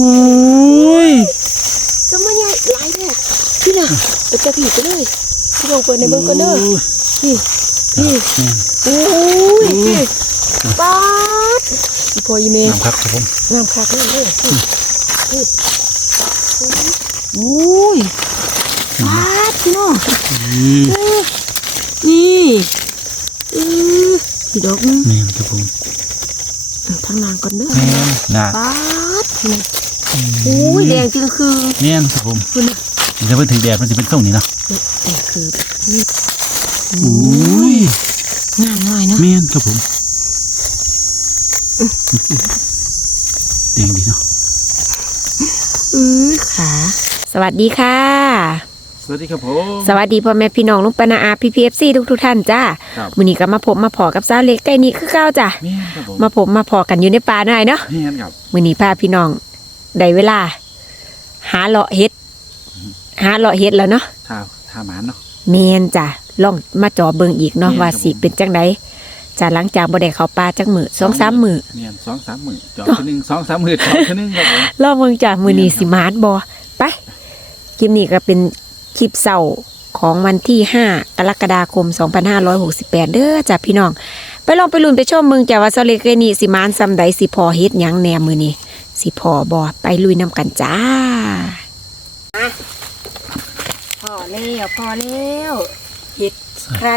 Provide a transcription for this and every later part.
โอ้ยสมัยใหญ่หลายแท้พี่น่ะไปจะผีไปเลยพี่ลองเปิดในเบิ่งก่อนเด้อนี่นี่แม่นโอ้ยพี่ป๊าดอีพออีเมย์น้ำครับครับผมงามคักเลยเลยนี่นี่โอ้ยป๊าดพี่น้องอืมเออนี่เออพี่ดอกนึงแม่นครับผมทางนางก่อนเด้อแม่นน่ะป๊าดนี่โอ้ยแดงจริงคือแม่นครับผมคุณน่ะเดี๋ยวเพิ่นถึงแดดมันจะเป็นส่งนี่เนาะนี่คือนี่โอ้ยงามหน่อยเนาะแม่นครับผมแดงดีเนาะอือขาสวัสดีค่ะ สวัสดีครับผม สวัสดีพ่อแม่พี่น้องลุงปานาอาพี่พีเอฟซีทุกทุกๆท่านจ้าครับมื้อนี้ก็มาพบมาพอกับสาวเล็กใกล้นี้คือเก้าจ้ะแม่นครับผมมาพบมาพอกันอยู่ในป่าหน่อยเนาะแม่นครับมื้อนี้พาพี่น้อง ได้เวลา หาเลาะเฮ็ด หาเลาะเฮ็ดแล้วเนาะท่าท่าหมานเนาะเมนจ้ะลองมาจอเบิ่งอีกเนาะแม่นว่าครับสิผมเป็นจังไดจ้ะหลังจากบ่ได้เข้าป่าจักมื้อสองสามมื้อแม่นสองสามหมื่นจอบทีหนึ่งสองสามหมื่นจอบทีหนึ่งครับผมรอบเมืองจ้ะมื้อนี้แม่นครับสิมาดบ่ไปคลิปนี้ก็เป็นคลิปเช้าของวันที่ 5 กรกฎาคม 2568 เด้อจ้ะพี่น้อง ไปลองไปลุ้นไปชมเมืองจ้ะว่าเซาเลเกนี่สิมานซำใดสิพอเฮ็ดหยังแหน่มื้อนี้ สิพอบ่ไปลุยนํกันจ้าพอแล้วพอแล้วเฮ็ดใคร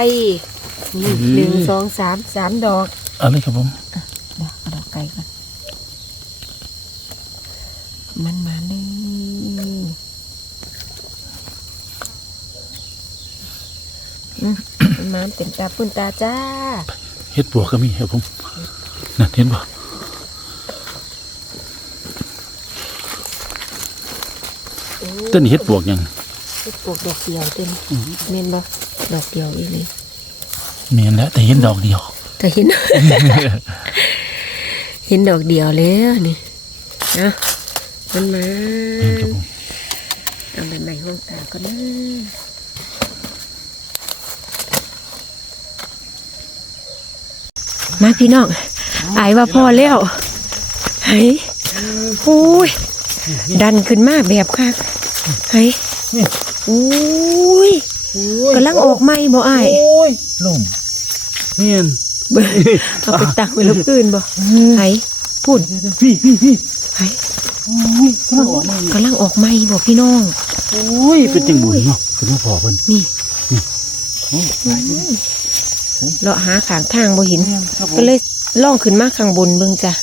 นี่หนึ่งสองสามสามดอกเอาเลยครับผมเดี๋ยวเอาดอกไก่ก่อนมันมาเลยอืมมันมาเป็นตาปุ่นตาจ้าเฮ็ดบวกก็มีครับผมนั่นเห็นบ่โอ้ ต้นเฮ็ดบวกยังเฮ็ดปลูกดอกเดียวเต็มเมนบ่ดอกเดียวอีเลยแม่นแล้วแต่เห็นดอกเดียวแต่เห็น เห็นดอกเดียวแล้วนี่นะมันมาแม่นครับผมเอาแบบไหนห้องตาก็นะมาพี่น้องอายว่าพอแล้วเฮ้ยโอ้ยดันขึ้นมาแบบค่ะ เฮ้ยโอ้ยกำลังออกไหมบ่อายโอ้ยลมแม่นเบิ่งเอาไปตักไว้แล้วคืนบ่เฮ้ยพูดพี่พี่พี่เฮ้ยโอ้ยกำลังออกมากำลังออกไหมบ่พี่น้องโอ้ยเป็นจังบุญเนาะเป็นว่าพอเพิ่นนี่โอ้ยเลาะหาขางทางบ่เห็นแม่นครับผมก็เลยล่องขึ้นมาข้างบนเบิ่งจ้ะ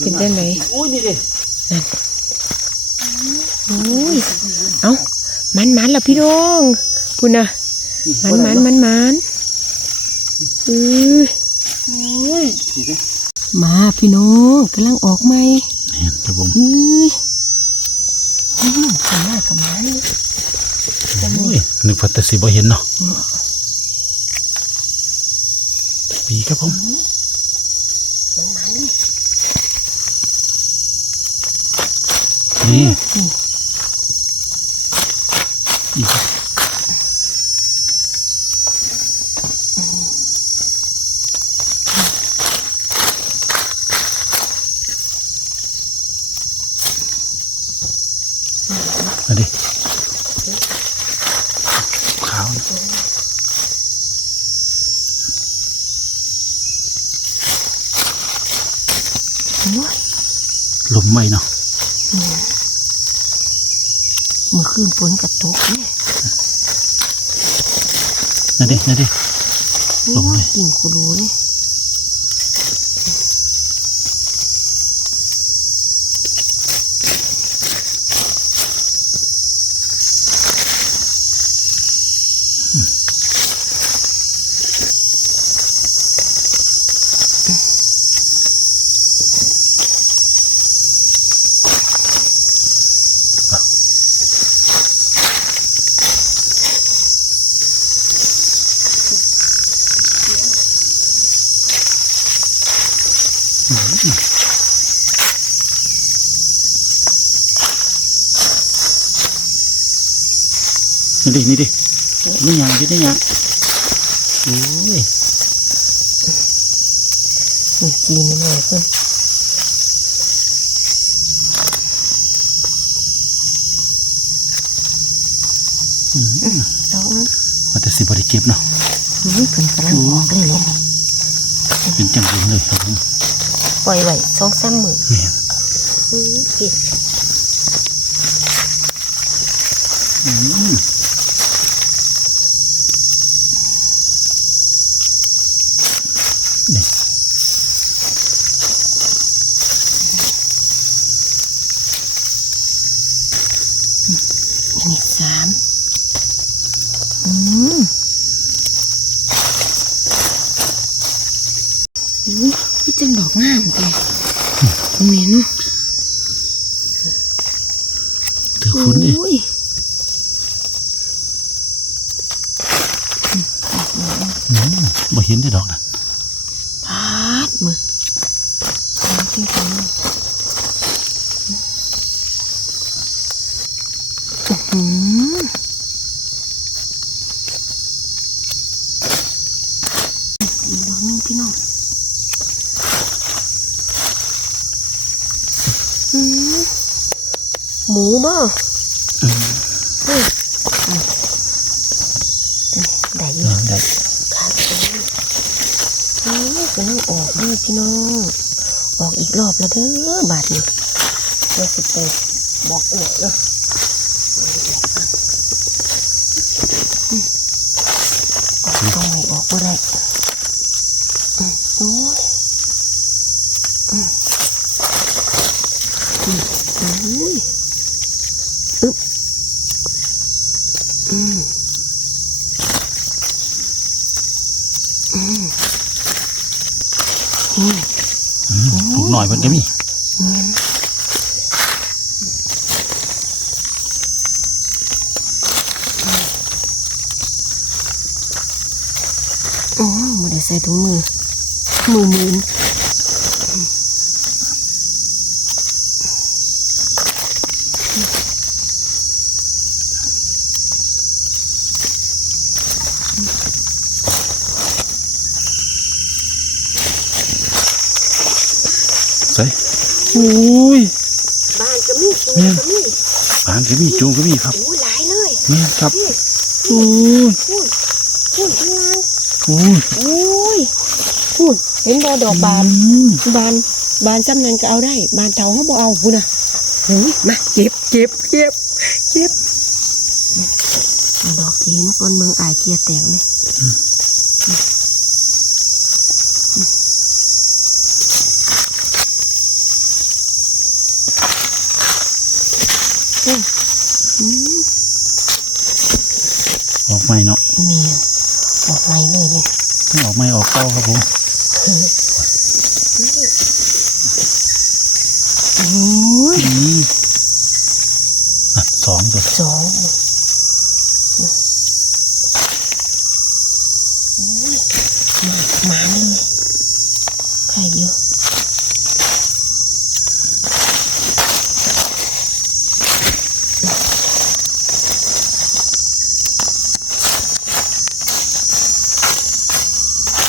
เป็นได้ไหนโอ้ยนี่เด้ โอ้ย เอ้า มันมันแล้วพี่น้องพุ่นน่ะมันมันมันมันอือโอ้ยนี่เด้มาพี่น้องกำลังออกไหมแม่นครับผมอืออือข้างหน้ากับมันโอ้ยนึกว่าแต่สิบ่เห็นเนาะปีครับผมมันมันนี่ Yeah. นั่นดินั่นดิลงเลยกิ่งกูรู้เลย ดินี่ดินี่ยังนี่ยังโอ้ยนี่จีนหน่อยเพื่อนแล้วว่าแต่สิบริเก็บเนาะนี่เพิ่นกำลังออกเลยเลยเป็นจังเลยครับปล่อยไว้สองสามหมื่นนี่ยอือพี่อืม ฝนดิโอ้ยบ่เห็นได้ดอกนะพาดมือเอาจริงๆอื้อหืออีกดอกหนึงพี่น้องอืมหมูบ่อืมได้อ เอยู่ อได้ ขาดนี่กำลังออกนี่พี่น้อง ออกอีก รอบแล้วเด้อบาทนี้เดี๋ยวสิไปบอกเอ๋เนาะอืมออกก็ไม่ออกก็ได้อืมโอ้ยอืมอืมอุ้ยอึ๊บอืม อืมอืม อืมถู ก็มีโอ้ไม่ได้ใส่ถุงมือมือมือ ใส่อุ้ยบ้านก็มีสูงแม่นก็มีปานก็มีจูงก็มีครับโอ้หลายเลยแม่นครับนี่อุ้ยพูดพูดข้างล่างอุ้ยโอ้ยพูดเห็นบอดอกบานอืมบานบานซ้ำนั้นก็เอาได้บานเทาเขาบ่เอาคุณนะโอ้ยมาเก็บเก็บเก็บเก็บดอกทีนคนเมืองอายเคลียร์แตกเลยอืมอืม ออกให ม่เนาะเนียนออกไวเลยเนี่ยออกใหม่ออกเก้าครับผมโอ้ยอืมอะสองตัวสองโอ้ยหมาเลยใครเยอะ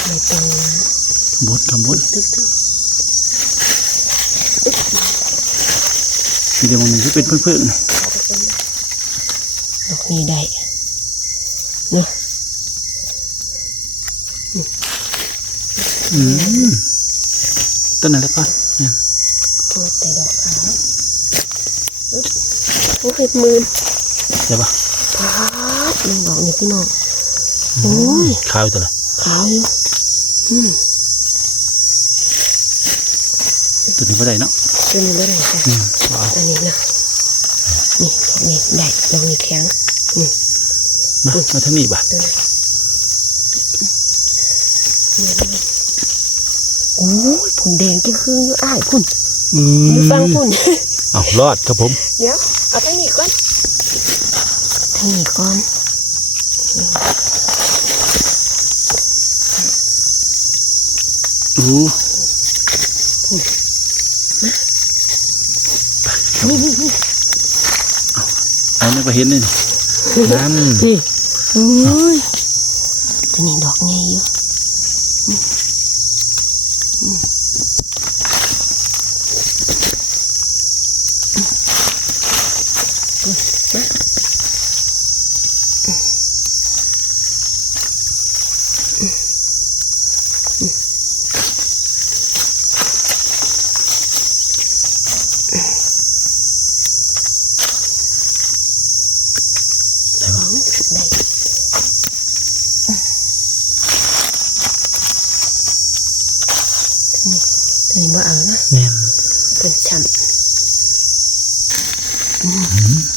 ไม่ต้องนะ บดครับบด ตึกตึก มีแต่บางนึงที่เป็นเพื่อนดอกนี้ได้เนาะๆอืมต้นไหนแล้วก็เนี่ยตัวแต่ดอกขาวอึ๊บโอ้ยมืนเดี๋ยวปะพาดลงดอกนี่พี่น้องโอ้ยข้าวตัวละขาวอยู่อืมตัวนี้ก็ได้เนาะตัวนี้ไม่ได้จ้ะ อืมว้าวอันนี้นะนี่ดอกนี้ได้ดอกนี้แข็งอืมมามาทางนี้บ่ะตัวนี้นี่โอ้ยผุนแดงกี่คืออยู่อ้ายพุ่นอือยู่ฟังพุ่นเอารอดครับผม เดี๋ยว เอาทางนี้ก่อนทางนี้ก่อนอู้ นี่นี่นี่ อันนี้ ก็เห็นนี่นั่นนี่โอ้ยตัวนี้ดอกไงเยอะ ช่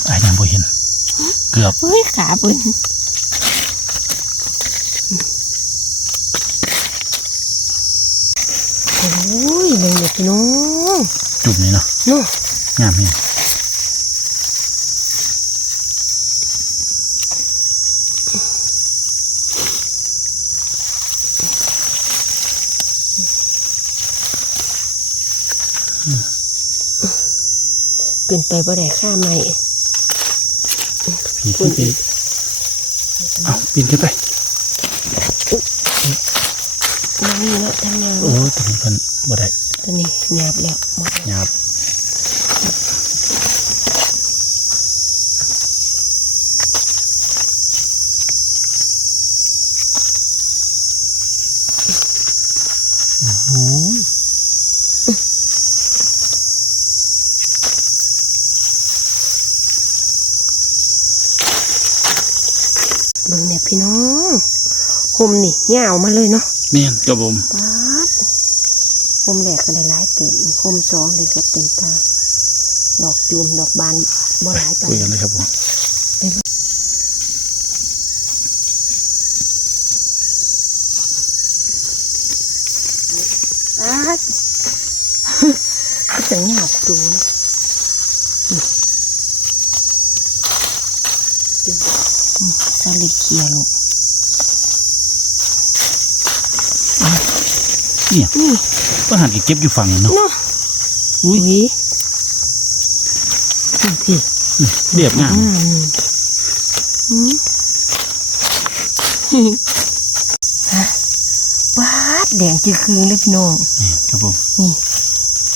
ไอ้ยังบ่เห็น เกือบำเฮ้ยขาเปิ้นโอ้ยมึงเด็กพี่น้องจุ่มนี่เนาะเนาะงามนี่ขึ้นไปบ่ได้ข้าไม่ ผีขึ้นไปเอาปีนขึ้นไปน้ำนี่เนาะทำงานโอ้ตรงนี้เพิ่นบ่ได้ตัวนี้หยาบแล้วหมดแล้ว หยาบโอ้ย เบิ่งเนี่ยพี่น้องห่มนี่ยาวมาเลยเนาะแม่นครับผมปาดห่มแรกก็ได้หลายเติมห่มสองได้เกือบเต็มตา ดอกจูมดอกบานบ่หลายปานคุยกันเลยครับผม ปาด ก็จะยาวดูนะนี่อืมสลิด เคียลูกเนี่ยนี่ก็หันไปเก็บอยู่ฝั่งนึงเนาะเนาะอุ้ยนี่พี่เรียบงามอืมอืมฮะบาดแดงจืดคืนเลยพี่น้องแม่นครับผมนี่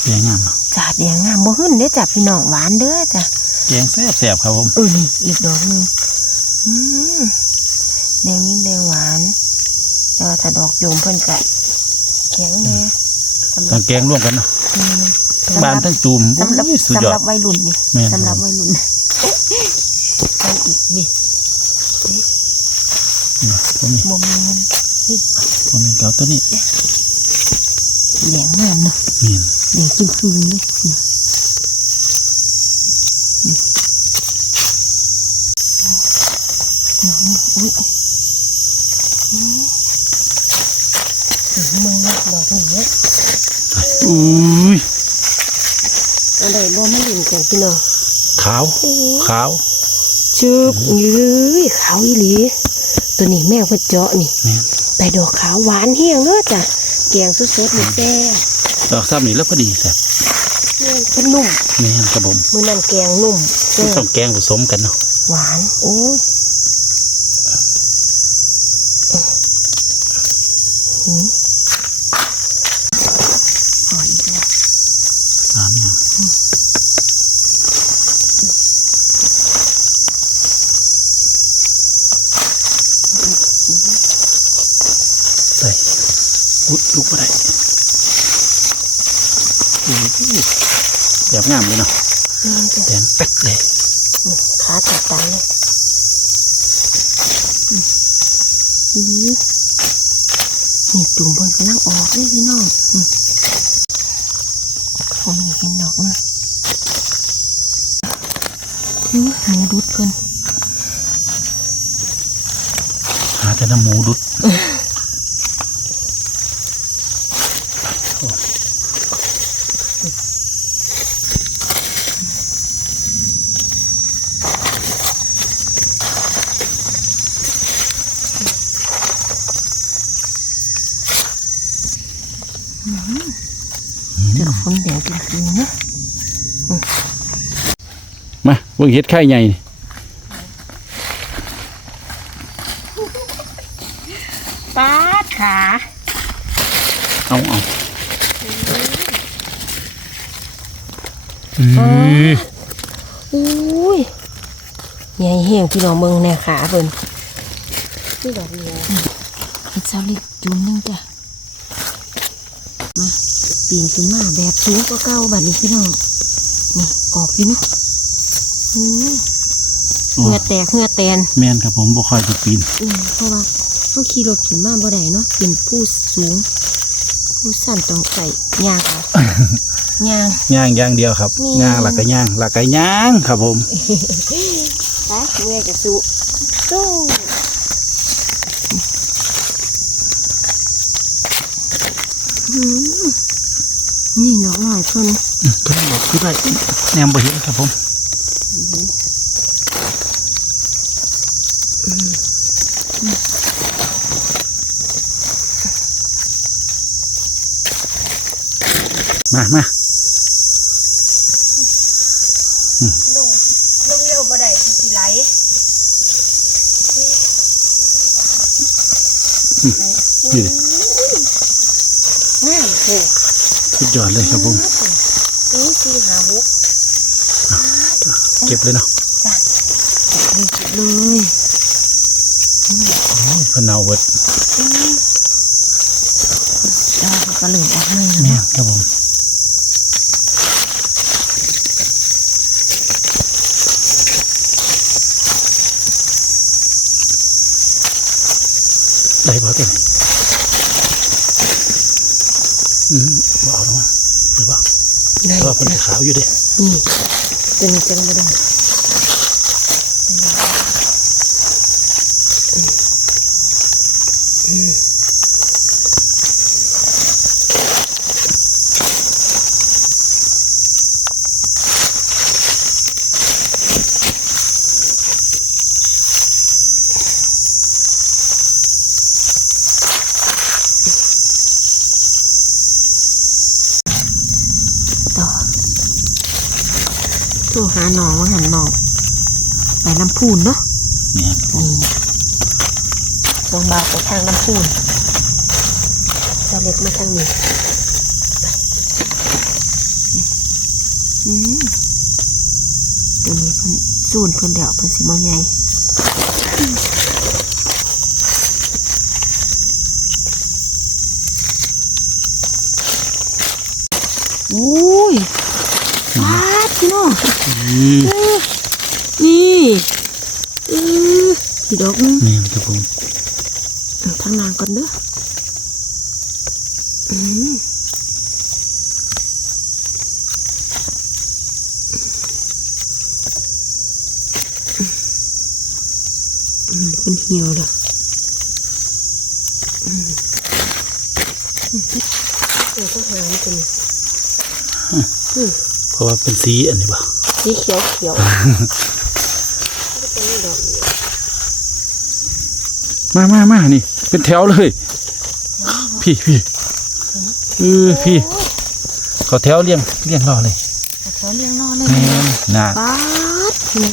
แกงงามเนาะจาดแดงงามบ่หึ้นเด้อจ้ะพี่น้องหวานเด้อจ้ะแกงแซ่บๆครับผมเออนี่อีกดอกหนึงอืม แดงนี่แดงหวาน แต่ว่าถ้าดอกโยมเพิ่นกะแข็งแน่สำหต้รัอบงแกงร่วมกันเนาะอืมทั้งบานทั้งจูมสำหรับอุ้ยสุดยอสำหรัด บวัยรุ่นนี่แม่น สำหรับวัยรุ่นไปอีกนี่นี่ผมนี่บ่มีเงินเฮ้ยผมเป็นเก่าตัวนี้แดงงามเนาะแม่นแดงจึงคืนเลยนี่นี่ดอกนี่อุ้ยอืมถึงมึงนะดอกนี่เนี่ย อุ้ยอะไรบ่มาลินกันพี่น้องขาว ขาวชึบยื้ยขาวอีหลี ตัวนี้แม่เพิ่นเจาะนี่แม่นไปดอกขาวหวานเฮียงเด้อจ้ะแกงสดๆนี่แซ่บดอกซ้ำนี่แล้วพอดีแซ่บแม่งเพิ่นนุ่มแม่นครับผมมื้อนั้นแกงนุ่มแซ่ต้อบงแกงผสมกันเนาะหวานโอ้ยหืมหอยอีกแล้ว งามงามใส่อุ๊ยลูกบ่ได้อุ้ย แบบงามเลยเนาะนี่มันจะแดงแป๊กเลยขาจัดตายเลยอืมอือนี่ตุ่มเพิ่นกำลังออกเลยพี่น้องอืมผมเห็นดอกนะอือหมูดุดเพิ่นหาแต่น้ำหมูดุด เจอฝนแดงจริงๆนะ มาเบิ่งเห็ดไข่ใหญ่นี่ป้าดขาเอาเอาอืออุ้ยใหญ่แห้งพี่น้องเมืองแน่ขาเพิ่นนี่ดอกเดียวเฮ็ดซาลิดจุ่มหนึงจ้ะมาปีนขึ้นมาแบบสูงกว่าเก่าบัดนี้พี่น้องนี่ออกอยู่เนาะอือโอ้ เหงือแตกเหงือแตนแม่นครับผมบ่ค่อยจะปีนอืมเพราะว่าเขาขี่รถขึ้นมาบ่ได้เนาะเป็นผู้สูง ผู้สั้นต้องใส่ยากเอาย่างย่างอย่างเดียวครับนี่ย่างหลักก็ย่างหลักก็ย่างครับผมไปเมื่อยจะสู้สู้อืมนี่น้องหน่อยเพิ่นอืมขึ้นบอกขึ้นได้แนมบ่เห็นครับผม มามาลงลงเร็วบ่ได้สิสิไหลนี่ดิง่ายโหสุดยอดเลยครับผมนี่สี่หาหกเก็บเลยเนาะเลยจุดเลยโอ้ยเพิ่นเอาเบิดเราก็เหลือออกเลยนะ แม่นครับผม ได้บ่เต็มอืมบ่เอาแล้วมั้งหรือเปล่าได้เพราะว่าเพิ่นขาวอยู่เด้นี่ตัวนี้จังบ่ได้ต่อโทรหาน้องว่าหันน้องไปลำ พูนเนาะแม่นครับผมนี่ลงบาวไปทางลำพูนเจ้าเล็กมาทางนี้ไปอืมตัวนี้เพิ่นสูนเพิ่นเดวเพิ่นสิมาใหญ่อุ้ยฟาดพี่น้อง อืม เออนี่เออพี่ ดอกนึงแม่นครับผมเอาทางล่างก่อนเด้ออืมอืมคนเหี่ยวเลยอืมอืมเออต้องหาตัวนี้อืมเพราะว่าเป็นสีอันนี้บ่สีเขียวเขียวตัวนี้ดอกเดียว มามามานี่ เป็นแถวเลย พี่พี่เออพี่เขาแถวเรียงเรียงรอเลยแต่เขาเลี้ยงนอนเลยแม่นน่ะป๊าดนี่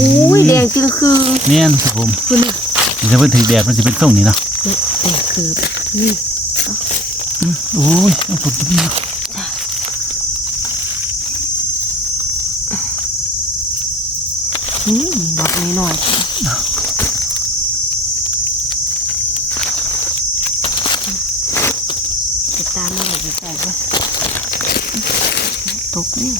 อุ้ยแดงจึงคือแม่นครับผมคือนี่ถ้าเพิ่นถึงแดดมันจะเป็นส่งนี้เนาะนี่นี่คือนี่อืมโอ้ยเอาผลจะมีเนาะนี่ดอกน้อยหน่อยติดตามมาหน่อยใส่ด้วยตกนี่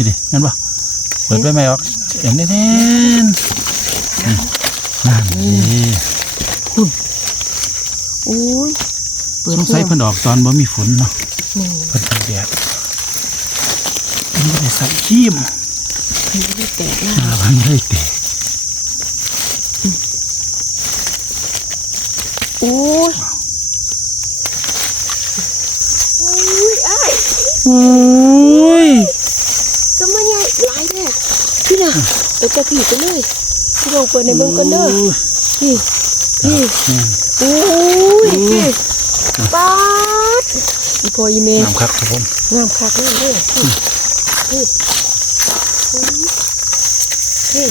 นี่ดิงั้นบ่เปิดไว้ไหมออกเอ็นแน่นๆนี่นั่นนี่อุ้ยเปิดสงสัยเพิ่เพิ่นออกตอนบ่มีฝนเนาะนี่เพิ่นถึงแดดอันนี้ได้ใส่ครีมมันไม่ได้แตกหน้าอ่ามันเลยเตะ อุ้ยอุ้ยอ้าย โอ้ย จะมาใหญ่หลายแท้พี่น่ะ เปิดกระผีไปเลยพี่ลองเปิดในเมืองกันเด้อพี่พี่แม่นโอ้ยพี่ป๊าดอีพออีเมน้ำครับครับผมงามคักนี่เลยพี่พี่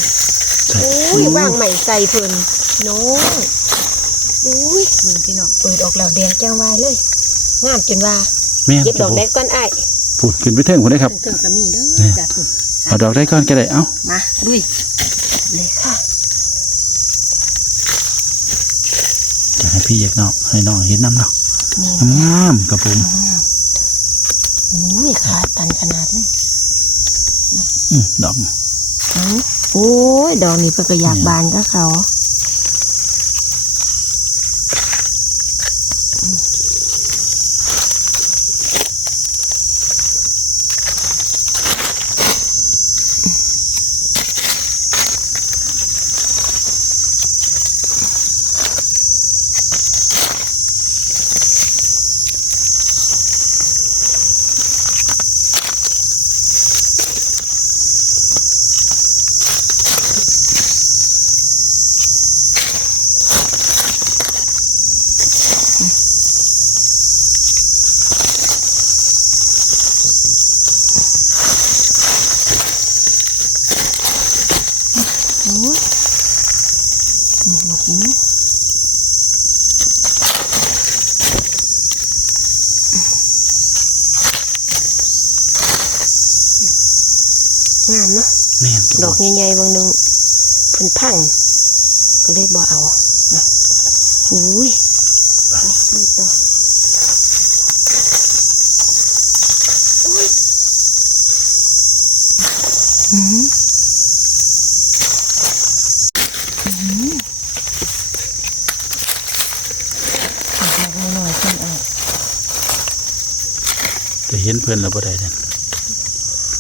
ใส่โอ้ยว่างใหม่ใส่เพิ่นน้องโอ้ยมึงพี่น้องเปิดออกแล้วแดงแจ้งวายเลยงามจนว่าแม่นเก็บคดรัอบกผมแดงก้อนอ้ายพูดขึ้นไปเทิงผมได้ครับถึงกับมีเด้เนี่อยจ้ะคุณ เอาดอกได้ก่อนก็ได้ เอ้า มาดุยเลยค่ะจะให้พี่เอกเนาะให้น้องเห็นน้ำเนาะนี่งามครับผมงามโอ้ยขาตันขนาดเลยอืมดอกเอ้าโอ้ยดอกนี้เพิ่นก็อยากบานก็เขา แม่นครับดอกใหญ่ๆบางหนึงเพิ่นพังก็เลยบ่เอานะอุ้ยนี่ต่ออุ้ยอืมอืมเอาดอกน้อยๆเพิ่นเอาแต่เห็นเพิ่นแล้วบ่ได้นั่น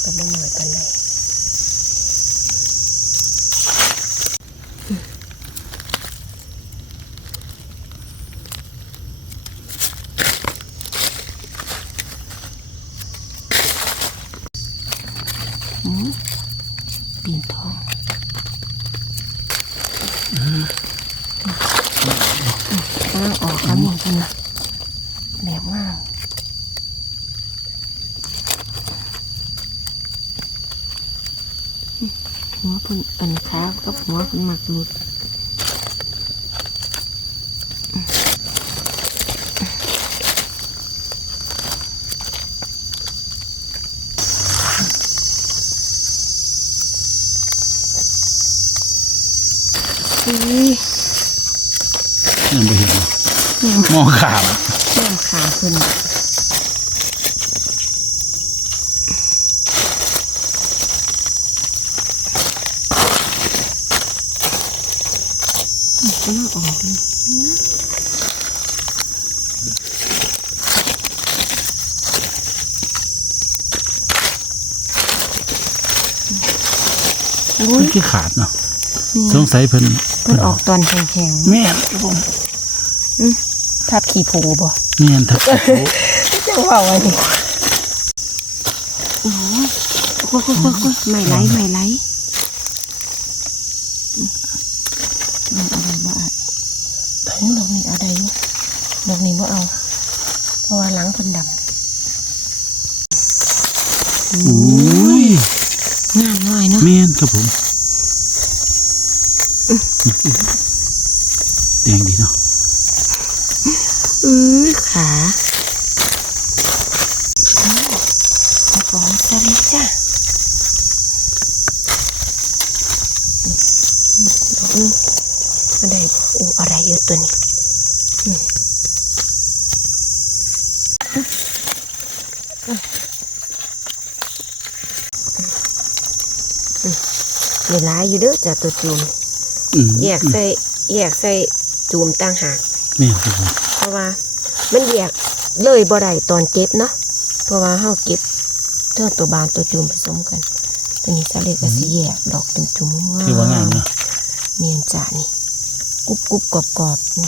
ก็บ่น้อยปานใดอืมปีนทอง กำลังออกครับนี่กันนะแหลมมากหัวเพิ่นอันขากับหัวเพิ่นมักหลุดอุ้ย ยังบ่เห็นเนาะ แม่ง มองขาม แม่งขาเพิ่นนี่ก็น่าออกเลย อุ้เพิ่ยนคือขาดเนาะสงสัยเพิ่นเพิ่นออกตอนแข็งแม่นครับผมๆทับขี่โพบ่แม่นทับจังว่าไว้นี่โอ้ยโอ้ยโอ้ยโอ้ยโอ้ยไม่ไหลไม่ไหลอืมมันเอะไรบ่อะโอ้ดอกนี้เอาได้อยู่ดอกนี้บ่เอา เพราะว่าหลังคนดำ อุ้ย งามน้อยเนาะ แม่น ครับผมแดงดีเนาะอือขาเอาของสลิจ้ะอืมดอกนึงอะไรโอ้อะไรเยอะตัวนี้ เวลายอยู่เด้อจ้ะตัวจูมอืมแยกใส่แยกใส่จูมต่างหากแม่นครับผมเพราะว่า มันแยกเลยบ่ได้ตอนเก็บเนาะเพราะว่าเฮาเก็บเท่าตัวบานตัวจูมผสมกันตัวนี้ซาเลก็สิแยกดอกเป็นจุ่มงามคือว่างามเนาะเนียนจ้ะนี่กรุบกรุบกรอบกรอบนี่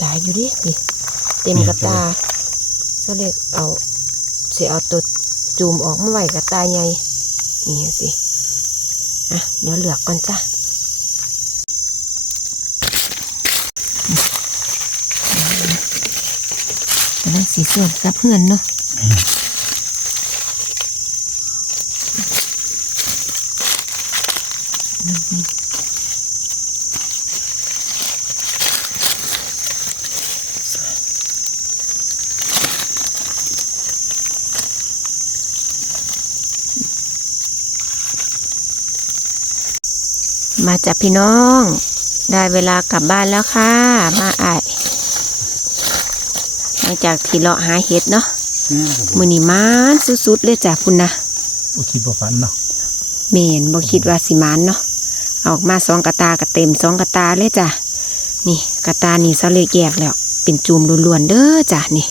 หลายอยู่ดิดิเต็มกระตาซาเลเอาสิเอาตัวจูมออกมาไว้กระตาใหญ่นี่สิ อะเดี๋ยวเหลือกก่อนจ้ะกำลังสีสดกับเพื่อนเนาะ จากพี่น้อง ได้เวลากลับบ้านแล้วค่ะ มาอ่ายหลังจากที่เลาะหาเห็ดเนาะแม่นครับผมมือนีมานสุดๆเลยจ้ะคุณนะบ่คิดบ่ฝันเนาะเมนบ่คิดว่าสิหมานเนาะเอาออกมาสองกระตากระเต็มสองกระตาเลยจ้ะนี่กระตานี่เสาเล็กแยกแล้ว เป็นจูมล้วนๆเด้อจ้ะนี่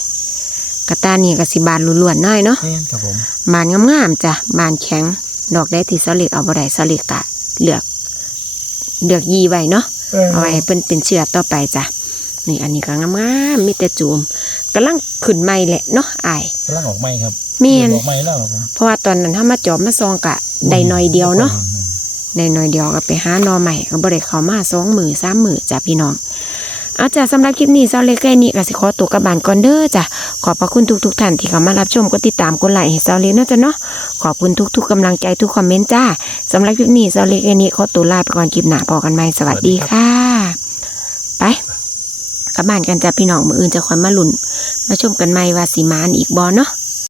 กระตานี่ก็สิบานล้วนๆหน่อยเนาะแม่นครับผมบานงามๆจ้ะบานแข็งดอกได้ที่เสาเล็กเอาบ่ได้เสาเล็กกะ เลือกเลือกยีไว้เนาะเอาไว้ให้เพิ่นเป็นเชื้อต่อไปจ้ะนี่อันนี้ก็งามๆมีแต่จูมกำลังขึ้นใหม่แหละเนาะอายกำลังออกใหม่ครับแม่นออกใหม่แล้วครับผมเพราะว่าตอนนั้นถ้ามาจอบมาซองกะได้หน่อยเดียวเนาะได้หน่อยเดียวก็ไปหาหนอใหม่ก็บ่ได้เข้ามาสองมือสามมือจ้ะพี่น้องเอาจ้ะสำหรับคลิปนี้เซาเล็กแค่นี้ก็สิขอตัวกลับบ้านก่อนเด้อจ้ะ ขอบพระคุณทุกๆท่านที่เข้ามารับชมกดติดตามกดไลค์ให้เซาเล็กนะจ๊ะเนาะขอบคุณทุก ๆกำลังใจทุกคอมเมนต์จ้าสำหรับคลิปนี้เซาเล็กแค่นี้ขอตัวลาไปก่อนคลิปหน้าพอกันใหม่สวัสดีค่ะ ไปกลับบ้านกันจ้ะพี่น้องมืออื่นจะคอยมาลุ่นมาชมกันใหม่ว่าสีมานอีกบอเนาะ